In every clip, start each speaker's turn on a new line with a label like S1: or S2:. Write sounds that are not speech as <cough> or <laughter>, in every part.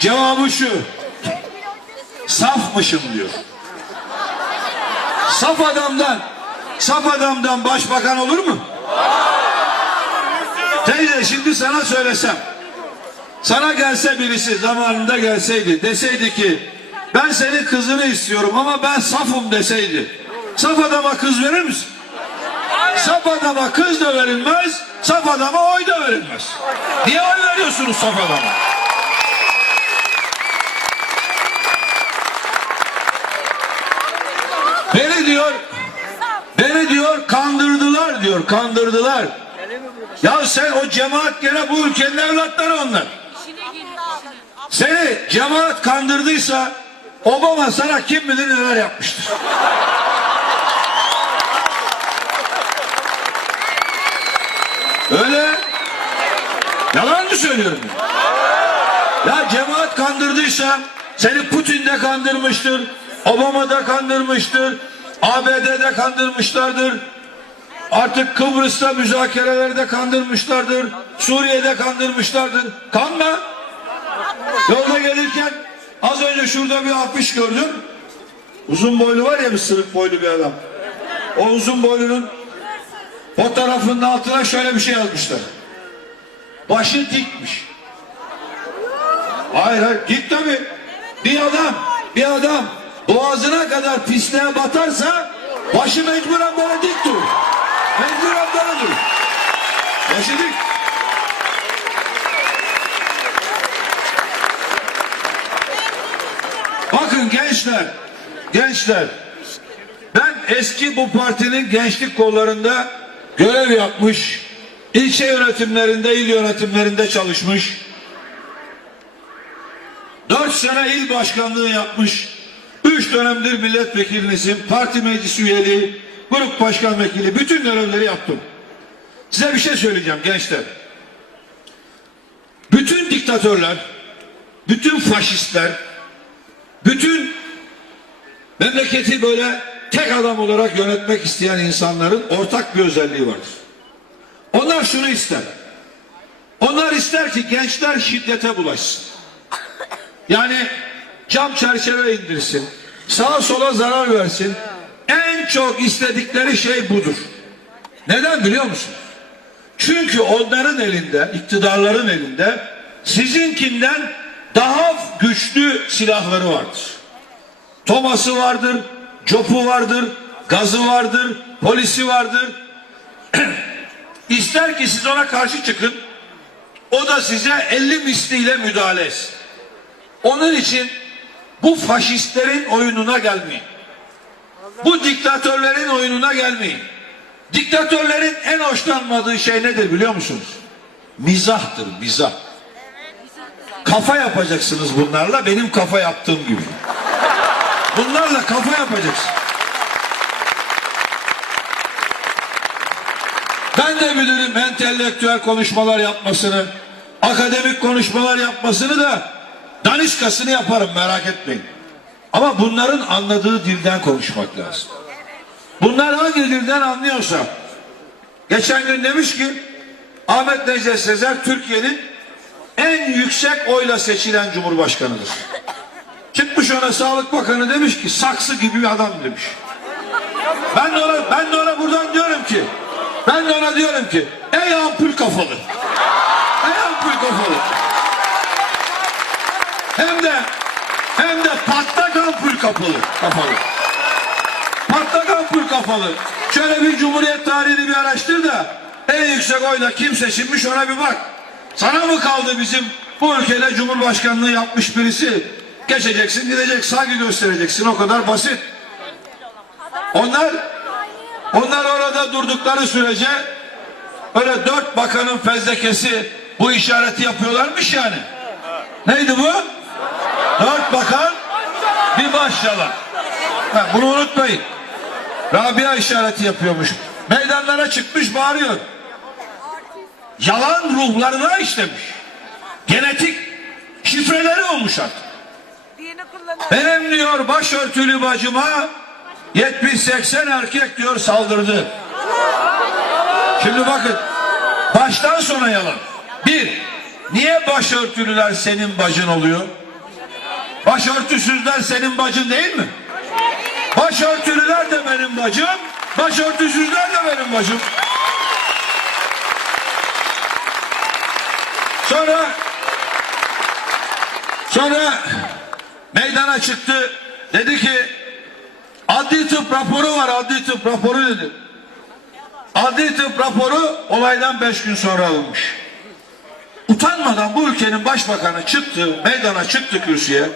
S1: Cevabı şu. Safmışım diyor. Saf adamdan, saf adamdan başbakan olur mu? Teyze şimdi sana söylesem, sana gelse birisi zamanında gelseydi, deseydi ki ben senin kızını istiyorum ama ben safım deseydi. Saf adama kız verir misin? Saf adama kız da verilmez, saf adama oy da verilmez. Niye oy veriyorsunuz saf adama? Beni diyor, beni diyor kandırdılar diyor, kandırdılar. Ya sen o cemaat gene bu ülkenin evlatları onlar. Seni cemaat kandırdıysa Obama sana kim bilir neler yapmıştır. Öyle. Yalan mı söylüyorum? ben? Ya cemaat kandırdıysa seni Putin de kandırmıştır. Obama da kandırmıştır. ABD'de kandırmışlardır. Artık Kıbrıs'ta müzakerelerde kandırmışlardır. Suriye'de kandırmışlardır. Kanma. Yolda gelirken az önce şurada bir afiş gördüm. Uzun boylu var ya bir sırık boylu bir adam. O uzun boylunun fotoğrafının altına şöyle bir şey yazmışlar. Başı dikmiş. Hayır hayır dik tabi. Bir adam, bir adam boğazına kadar pisliğe batarsa başı mecburen böyle dik durur. Mecburen böyle durur. Başı dik. Bakın gençler, gençler. Ben eski bu partinin gençlik kollarında görev yapmış, ilçe yönetimlerinde, il yönetimlerinde çalışmış, dört sene il başkanlığı yapmış, üç dönemdir milletvekilinizim, parti meclis üyeliği, grup başkan vekili, bütün görevleri yaptım. Size bir şey söyleyeceğim gençler. Bütün diktatörler, bütün faşistler, bütün memleketi böyle tek adam olarak yönetmek isteyen insanların ortak bir özelliği vardır. Onlar şunu ister. Onlar ister ki gençler şiddete bulaşsın. Yani cam çerçeve indirsin. Sağa sola zarar versin. En çok istedikleri şey budur. Neden biliyor musun? Çünkü onların elinde, iktidarların elinde sizinkinden daha güçlü silahları vardır. Toması vardır, copu vardır, gazı vardır, polisi vardır. <clears throat> İster ki siz ona karşı çıkın, o da size 50 misliyle müdahale etsin. Onun için bu faşistlerin oyununa gelmeyin. Bu diktatörlerin oyununa gelmeyin. Diktatörlerin en hoşlanmadığı şey nedir biliyor musunuz? Mizahtır, mizah. Kafa yapacaksınız bunlarla benim kafa yaptığım gibi. Bunlarla kafa yapacaksın. Ben de bilirim entelektüel konuşmalar yapmasını, akademik konuşmalar yapmasını da daniskasını yaparım merak etmeyin. Ama bunların anladığı dilden konuşmak lazım. Bunlar hangi dilden anlıyorsa geçen gün demiş ki Ahmet Necdet Sezer Türkiye'nin en yüksek oyla seçilen cumhurbaşkanıdır. Çıkmış ona Sağlık Bakanı demiş ki saksı gibi bir adam demiş. Ben de ona ben de ona buradan diyorum ki ben de ona diyorum ki ey ampul kafalı. Ey ampul kafalı. Hem de hem de patlak ampul kafalı. kafalı. Patlak ampul kafalı. Şöyle bir cumhuriyet tarihini bir araştır da en yüksek oyla kim seçilmiş ona bir bak. Sana mı kaldı bizim bu ülkede cumhurbaşkanlığı yapmış birisi? Geçeceksin gidecek saygı göstereceksin o kadar basit. Onlar onlar orada durdukları sürece öyle dört bakanın fezlekesi bu işareti yapıyorlarmış yani. Neydi bu? Dört bakan bir maşallah. Ha, bunu unutmayın. Rabia işareti yapıyormuş. Meydanlara çıkmış bağırıyor. Yalan ruhlarına işlemiş. Genetik şifreleri olmuş artık. Benim diyor başörtülü bacıma 70-80 erkek diyor saldırdı. Şimdi bakın baştan sona yalan. Bir, niye başörtülüler senin bacın oluyor? Başörtüsüzler senin bacın değil mi? Başörtülüler de benim bacım. Başörtüsüzler de benim bacım. Sonra sonra meydana çıktı. Dedi ki adli tıp raporu var adli tıp raporu dedi. Adli tıp raporu olaydan beş gün sonra alınmış. Utanmadan bu ülkenin başbakanı çıktı, meydana çıktı kürsüye.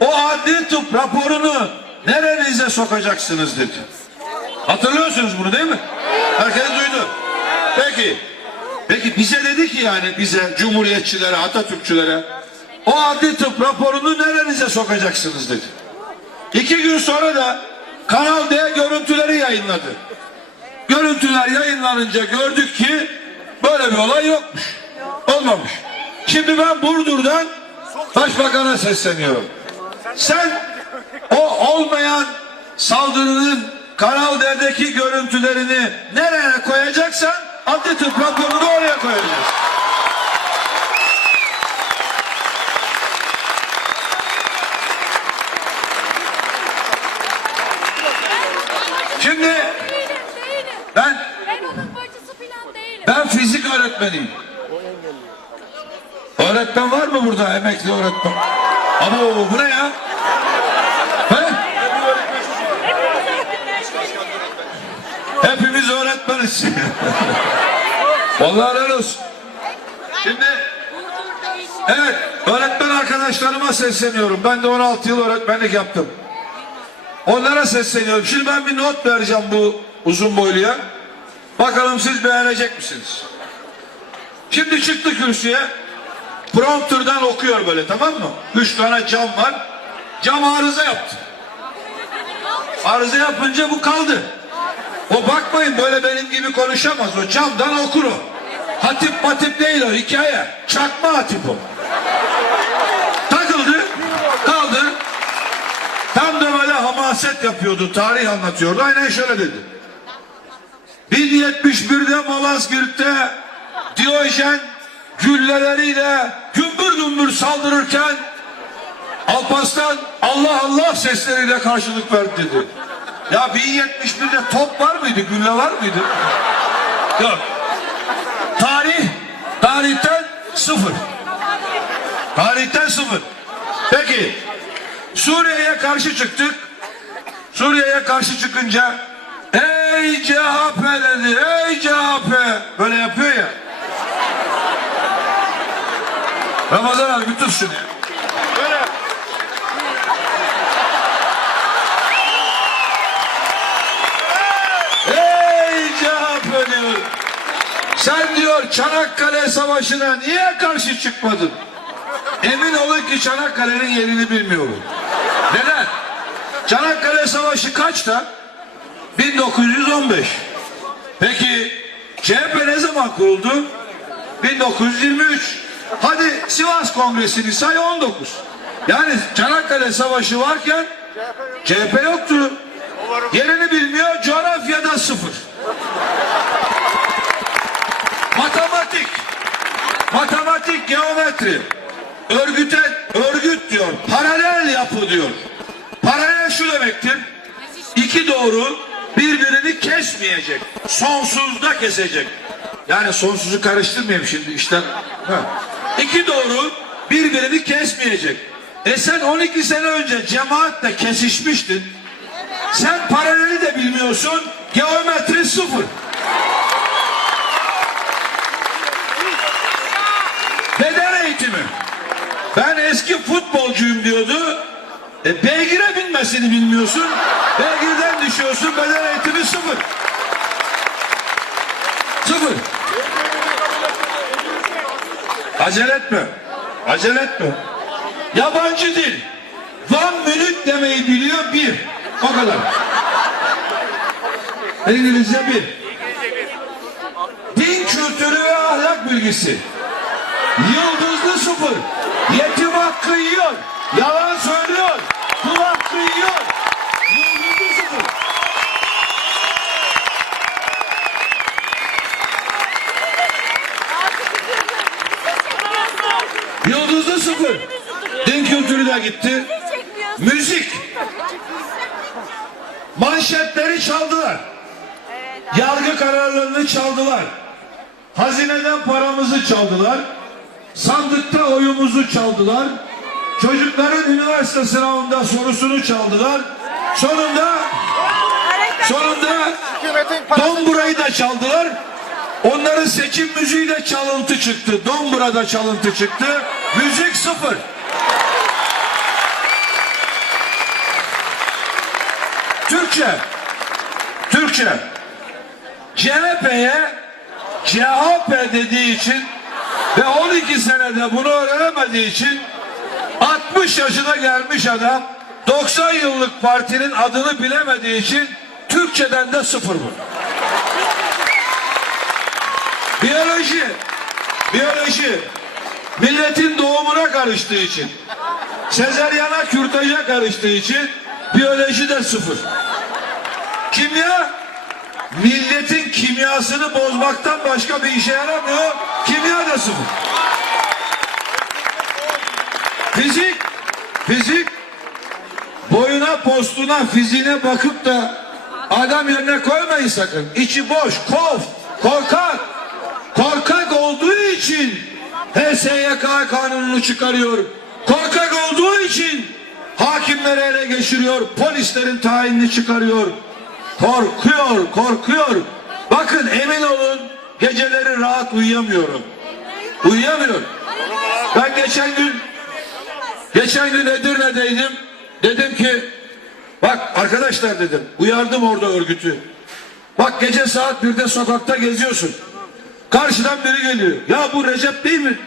S1: O adli tıp raporunu nerenize sokacaksınız dedi. Hatırlıyorsunuz bunu değil mi? Herkes duydu. Peki. Peki bize dedi ki yani bize cumhuriyetçilere, Atatürkçülere o adli tıp raporunu nerenize sokacaksınız dedi. İki gün sonra da Kanal D görüntüleri yayınladı. Görüntüler yayınlanınca gördük ki böyle bir olay yokmuş. Olmamış. Şimdi ben Burdur'dan Başbakan'a sesleniyorum. Sen o olmayan saldırının Kanal D'deki görüntülerini nereye koyacaksan adli tıp raporunu oraya koyacağız. Şimdi ben
S2: ben
S1: fizik öğretmeniyim. Öğretmen var mı burada emekli öğretmen? Ama bu ne ya? Öğretmeniz. Vallahi helal. Şimdi evet öğretmen arkadaşlarıma sesleniyorum. Ben de 16 yıl öğretmenlik yaptım. Onlara sesleniyorum. Şimdi ben bir not vereceğim bu uzun boyluya. Bakalım siz beğenecek misiniz? Şimdi çıktı kürsüye. Prompter'dan okuyor böyle tamam mı? Üç tane cam var. Cam arıza yaptı. Arıza yapınca bu kaldı. O bakmayın böyle benim gibi konuşamaz. O camdan okur o. Hatip matip değil o hikaye. Çakma hatip o. Takıldı. Kaldı. Tam da böyle hamaset yapıyordu. Tarih anlatıyordu. Aynen şöyle dedi. 1071'de Malazgirt'te Diyojen gülleleriyle gümbür gümbür saldırırken Alparslan Allah Allah sesleriyle karşılık verdi dedi. Ya 1071'de top var mıydı? Gülle var mıydı? Yok. Tarih, tarihten sıfır. Tarihten sıfır. Peki, Suriye'ye karşı çıktık. Suriye'ye karşı çıkınca ey CHP dedi, ey CHP böyle yapıyor ya. Ramazan abi bir tut şunu. ya. Sen diyor Çanakkale Savaşı'na niye karşı çıkmadın? Emin olun ki Çanakkale'nin yerini bilmiyorum. Neden? Çanakkale Savaşı kaçta? 1915. Peki CHP ne zaman kuruldu? 1923. Hadi Sivas Kongresi'ni say 19. Yani Çanakkale Savaşı varken CHP yoktu. Yerini bilmiyor, geometri, örgüte, örgüt diyor, paralel yapı diyor. Paralel şu demektir, iki doğru birbirini kesmeyecek, sonsuzda kesecek. Yani sonsuzu karıştırmayayım şimdi işten. Ha. İki doğru birbirini kesmeyecek. E sen 12 sene önce cemaatle kesişmiştin. Sen paraleli de bilmiyorsun, geometri sıfır. Eğitimi. Ben eski futbolcuyum diyordu. E, beygire binmesini bilmiyorsun. Beygirden düşüyorsun. Beden eğitimi sıfır. Sıfır. Acele etme. Acele etme. Yabancı dil. One minute demeyi biliyor bir. O kadar. İngilizce bir. Din kültürü ve ahlak bilgisi. Yıldızlı sıfır. Yetim hakkı yiyor. Yalan söylüyor. Kul hakkı yiyor. Yıldızlı sıfır. Yıldızlı sıfır. Din kültürü de gitti. Müzik. Manşetleri çaldılar. Yargı kararlarını çaldılar. Hazineden paramızı çaldılar. Sandıkta oyumuzu çaldılar. Çocukların üniversite sınavında sorusunu çaldılar. Sonunda sonunda Dombura'yı da çaldılar. Onların seçim müziği de çalıntı çıktı. Dombura'da çalıntı çıktı. Müzik sıfır. Türkçe. Türkçe. CHP'ye CHP dediği için ve 12 senede bunu öğrenemediği için 60 yaşına gelmiş adam 90 yıllık partinin adını bilemediği için Türkçeden de sıfır bu. Biyoloji. Biyoloji. Milletin doğumuna karıştığı için. Sezeryana kürtaja karıştığı için biyoloji de sıfır. Kimya milletin kimyasını bozmaktan başka bir işe yaramıyor. Kimya da sıfır. Fizik fizik boyuna postuna fiziğine bakıp da adam yerine koymayın sakın. İçi boş, kof, korkak. Korkak olduğu için HSYK kanununu çıkarıyor. Korkak olduğu için hakimleri ele geçiriyor. Polislerin tayinini çıkarıyor. Korkuyor, korkuyor. Bakın emin olun geceleri rahat uyuyamıyorum. Uyuyamıyorum. Ben geçen gün geçen gün Edirne'deydim. Dedim ki bak arkadaşlar dedim uyardım orada örgütü. Bak gece saat birde sokakta geziyorsun. Karşıdan biri geliyor. Ya bu Recep değil mi?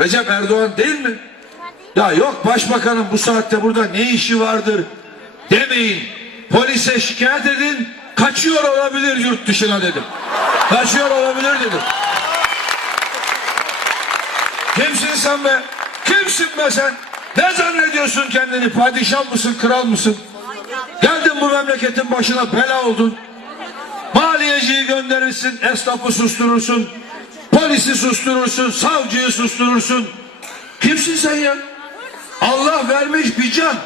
S1: Recep Erdoğan değil mi? Ya yok başbakanın bu saatte burada ne işi vardır demeyin. Polise şikayet edin. Kaçıyor olabilir yurt dışına dedim. Kaçıyor olabilir dedim. Kimsin sen be? Kimsin be sen? Ne zannediyorsun kendini? Padişah mısın, kral mısın? Geldin bu memleketin başına bela oldun. Maliyeciyi gönderirsin, esnafı susturursun. Polisi susturursun, savcıyı susturursun. Kimsin sen ya? Allah vermiş bir can.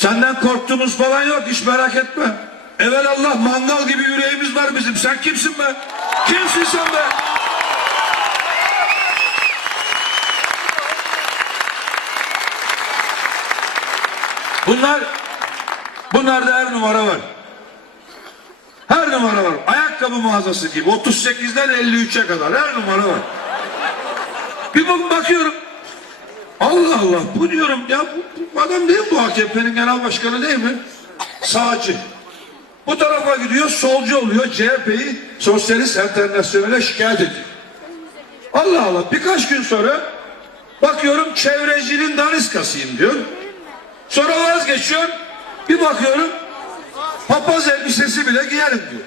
S1: Senden korktuğumuz falan yok hiç merak etme. Evvel Allah mangal gibi yüreğimiz var bizim. Sen kimsin be? Kimsin sen be? Bunlar bunlarda her numara var. Her numara var. Ayakkabı mağazası gibi. 38'den 53'e kadar her numara var. Bir bak bakıyorum. Allah Allah bu diyorum ya bu, bu adam değil bu AKP'nin genel başkanı değil mi? Sağcı. Bu tarafa gidiyor solcu oluyor CHP'yi Sosyalist Enternasyonel'e şikayet ediyor. Allah Allah birkaç gün sonra bakıyorum çevrecinin daniskasıyım diyor. Sonra vazgeçiyor. Bir bakıyorum papaz elbisesi bile giyerim diyor.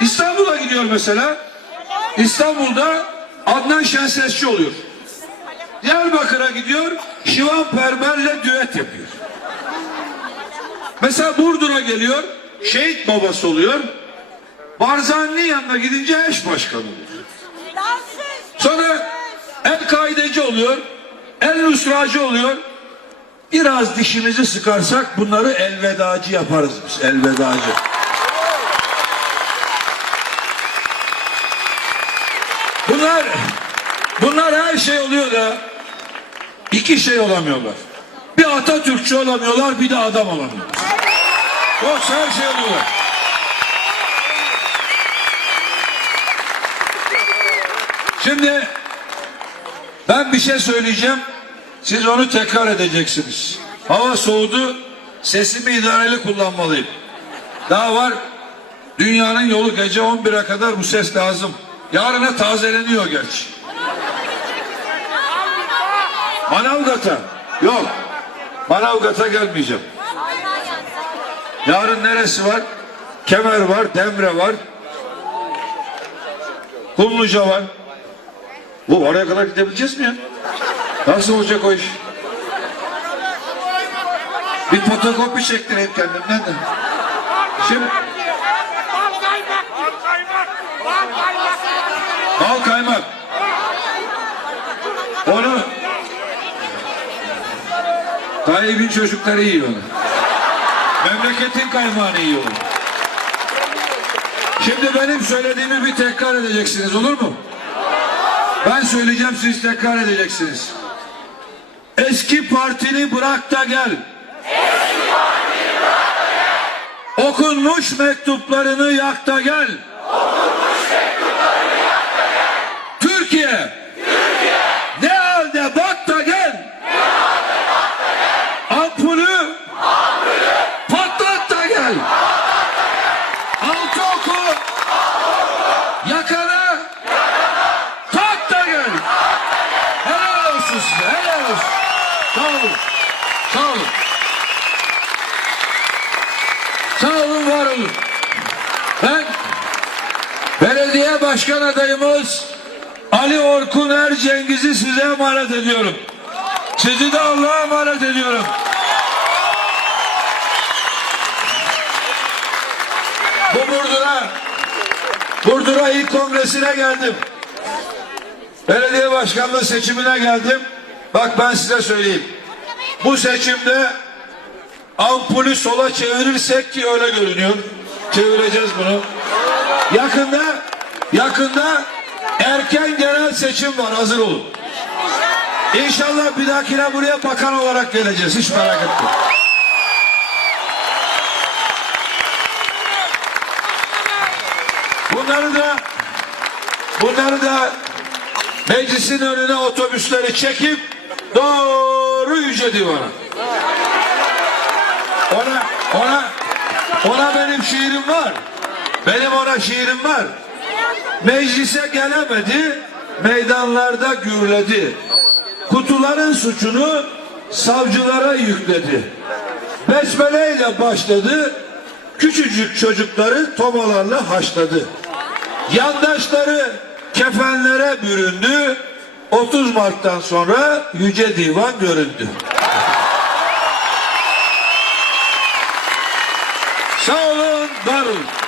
S1: İstanbul'a gidiyor mesela. İstanbul'da Adnan Şensesçi oluyor. Diyarbakır'a gidiyor. Şivan Permer'le düet yapıyor. Mesela Burdur'a geliyor. Şehit babası oluyor. Barzani'nin yanına gidince eş başkanı oluyor. Sonra el kaideci oluyor. El nusracı oluyor. Biraz dişimizi sıkarsak bunları elvedacı yaparız biz. Elvedacı. Bunlar bunlar her şey oluyor da iki şey olamıyorlar. Bir Atatürkçü olamıyorlar, bir de adam olamıyorlar. Yoksa her şey oluyorlar. Şimdi ben bir şey söyleyeceğim. Siz onu tekrar edeceksiniz. Hava soğudu. Sesimi idareli kullanmalıyım. Daha var. Dünyanın yolu gece 11'e kadar bu ses lazım. Yarına tazeleniyor gerçi. Manavgat'a. Yok. Manavgat'a gelmeyeceğim. Yarın neresi var? Kemer var, Demre var. Kumluca var. Bu oraya kadar gidebileceğiz mi ya? Nasıl olacak o iş? Bir fotokopi çektireyim kendimden de. Şimdi bal kaymak. Onu Tayyip'in çocukları yiyor. Memleketin kaymağını yiyor. Şimdi benim söylediğimi bir tekrar edeceksiniz olur mu? Ben söyleyeceğim siz tekrar edeceksiniz. Eski partini bırak da gel. Okunmuş mektuplarını yak da gel. Türkiye. Ne halde bak da gel. Ampulü. Patlat da gel. Altı oku. Yakana. Tak da gel. Helal olsun size. Helal olsun. Sağ olun. Sağ olun. Sağ olun, var olun. Ben belediye başkan adayımız Ali Orkun Ercengiz'i size emanet ediyorum. Sizi de Allah'a emanet ediyorum. Bu Burdur'a Burdur'a ilk kongresine geldim. Belediye başkanlığı seçimine geldim. Bak ben size söyleyeyim. Bu seçimde ampulü sola çevirirsek ki öyle görünüyor. Çevireceğiz bunu. Yakında yakında erken genel seçim var hazır olun. İnşallah bir dahakine buraya bakan olarak geleceğiz hiç merak etmeyin. Bunları da bunları da meclisin önüne otobüsleri çekip doğru Yüce Divan'a. Ona ona ona benim şiirim var. Benim ona şiirim var. Meclise gelemedi, meydanlarda gürledi. Kutuların suçunu savcılara yükledi. Besmele ile başladı, küçücük çocukları tomalarla haşladı. Yandaşları kefenlere büründü, 30 Mart'tan sonra Yüce Divan göründü. Sağ olun, var olun.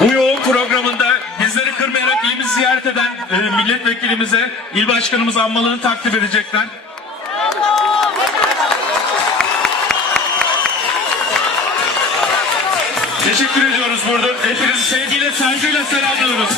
S3: Bu yoğun programında bizleri kırmayarak ilimizi ziyaret eden e, milletvekilimize, il başkanımız anmalarını takdim edecekler. Teşekkür ediyoruz Burdur. Hepinizi sevgiyle, saygıyla selamlıyoruz.